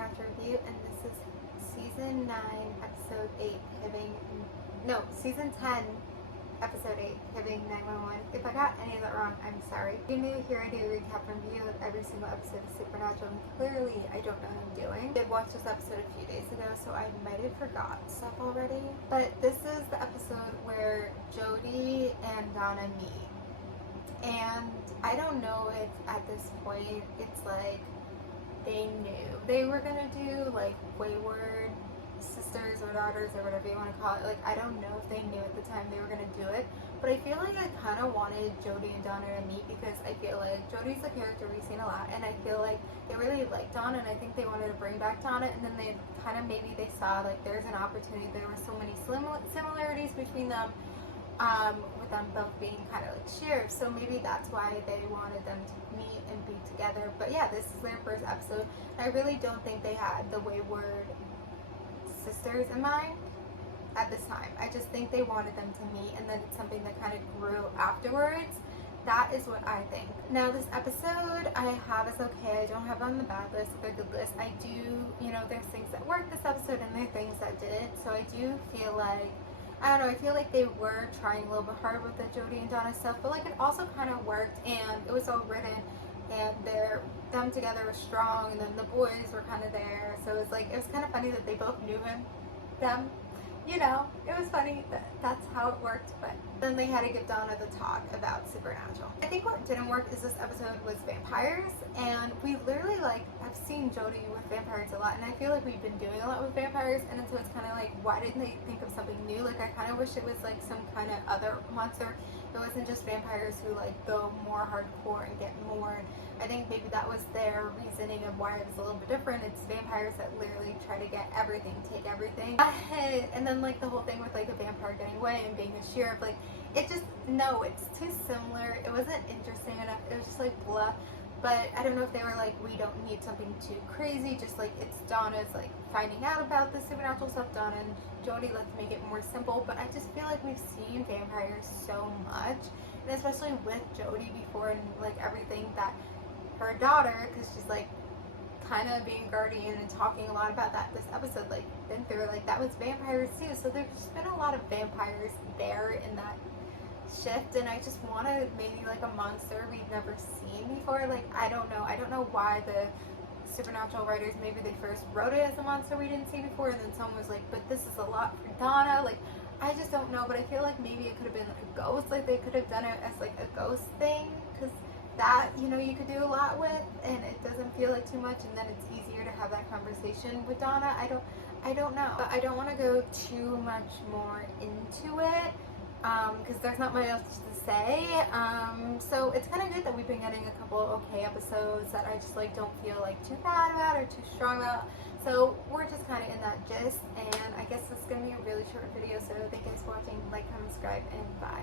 Supernatural Review, and this is Season 9, Episode 8, Season 10, Episode 8, Hibbing 911. If I got any of that wrong, I'm sorry. If you're new here, I do a recap and review of every single episode of Supernatural, and clearly I don't know what I'm doing. I did watch this episode a few days ago, so I might have forgot stuff already. But this is the episode where Jody and Donna meet. And I don't know if at this point it's like they knew they were gonna do like wayward sisters or daughters or whatever you want to call it. Like, I don't know if they knew at the time they were gonna do it, but I feel like I kind of wanted Jody and Donna to meet because I feel like Jody's a character we've seen a lot, and I feel like they really liked Donna, and I think they wanted to bring back Donna, and then they kind of maybe they saw like there's an opportunity. There were so many similarities between them. With them both being kind of like sheriffs, so maybe that's why they wanted them to meet and be together. But yeah, this is their first episode. I really don't think they had the wayward sisters in mind at this time. I just think they wanted them to meet, and then it's something that kind of grew afterwards. That is what I think. Now, this episode I have is okay. I don't have it on the bad list or the good list. I do, there's things that worked this episode and there are things that didn't. So I do feel like, I don't know, I feel like they were trying a little bit hard with the Jody and Donna stuff, but like it also kind of worked, and it was all written, and them together was strong, and then the boys were kind of there, so it was kind of funny that they both knew them, it was funny that that's how it worked. But then they had to give Donna the talk about Supernatural. I think what didn't work is this episode was vampires, and we literally I've seen Jody with vampires a lot, and I feel like we've been doing a lot with vampires, and so it's kind of like, why didn't they think of something new? Like, I kind of wish it was like some kind of other monster. It wasn't just vampires who go more hardcore and get more. I think maybe that was their reasoning of why it was a little bit different. It's vampires that literally try to get everything, take everything. And then the whole thing with a vampire getting away and being a sheriff, it's too similar. It wasn't interesting enough. It was just blah. But I don't know if they were we don't need something too crazy. Just it's Donna's finding out about the supernatural stuff. Donna and Jody, let's make it more simple. But I just feel like we've seen vampires so much, and especially with Jody before, and everything that her daughter, because she's kind of being guardian and talking a lot about that this episode, been through, that was vampires too. So there's just been a lot of vampires there in that shift, and I just wanted maybe a monster we've never seen before. I don't know why the Supernatural writers, maybe they first wrote it as a monster we didn't see before, and then someone was like, but this is a lot for Donna. I just don't know, but I feel maybe it could have been a ghost. They could have done it as a ghost thing, because that, you could do a lot with, and it doesn't feel like too much, and then it's easier to have that conversation with Donna. I don't know, but I don't want to go too much more into it, because there's not much else to say. So it's kind of good that we've been getting a couple okay episodes that I just don't feel too bad about or too strong about. So we're just kind of in that gist, and I guess this is going to be a really short video, so thank you guys for watching. Like, comment, subscribe, and bye.